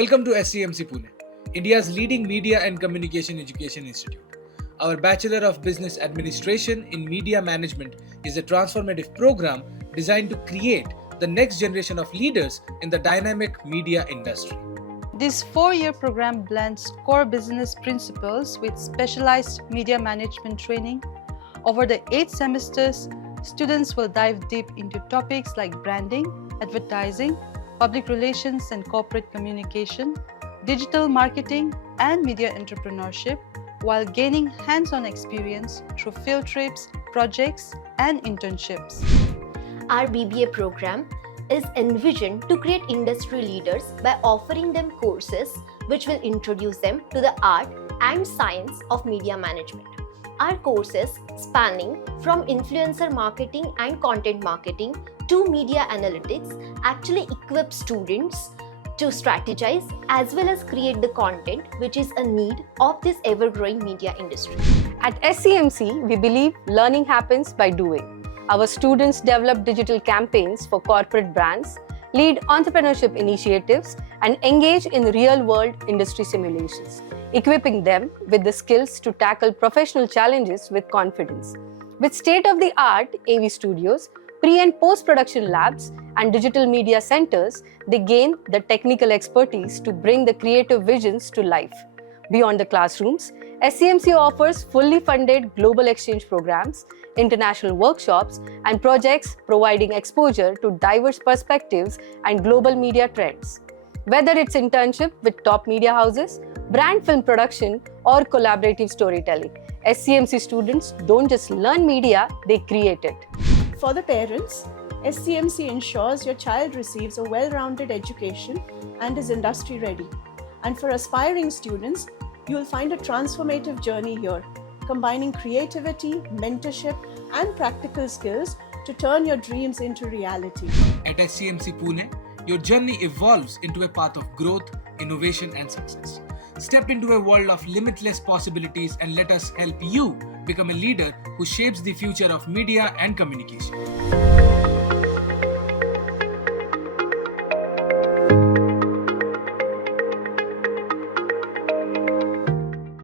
Welcome to SCMC Pune, India's leading media and communication education institute. Our Bachelor of Business Administration in Media Management is a transformative program designed to create the next generation of leaders in the dynamic media industry. This 4-year program blends core business principles with specialized media management training. Over the 8 semesters, students will dive deep into topics like branding, advertising, public relations and corporate communication, digital marketing, and media entrepreneurship, while gaining hands-on experience through field trips, projects, and internships. Our BBA program is envisioned to create industry leaders by offering them courses which will introduce them to the art and science of media management. Our courses spanning from influencer marketing and content marketing to media analytics actually equip students to strategize as well as create the content which is a need of this ever-growing media industry. At SCMC, we believe learning happens by doing. Our students develop digital campaigns for corporate brands, lead entrepreneurship initiatives, and engage in real-world industry simulations, equipping them with the skills to tackle professional challenges with confidence. With state-of-the-art AV studios, pre- and post-production labs, and digital media centers, they gain the technical expertise to bring the creative visions to life. Beyond the classrooms, SCMC offers fully funded global exchange programs, international workshops, and projects providing exposure to diverse perspectives and global media trends. Whether it's internship with top media houses, brand film production, or collaborative storytelling, SCMC students don't just learn media, they create it. For the parents, SCMC ensures your child receives a well-rounded education and is industry ready. And for aspiring students, you will find a transformative journey here, combining creativity, mentorship, and practical skills to turn your dreams into reality. At SCMC Pune, your journey evolves into a path of growth, innovation, and success. Step into a world of limitless possibilities and let us help you become a leader who shapes the future of media and communication.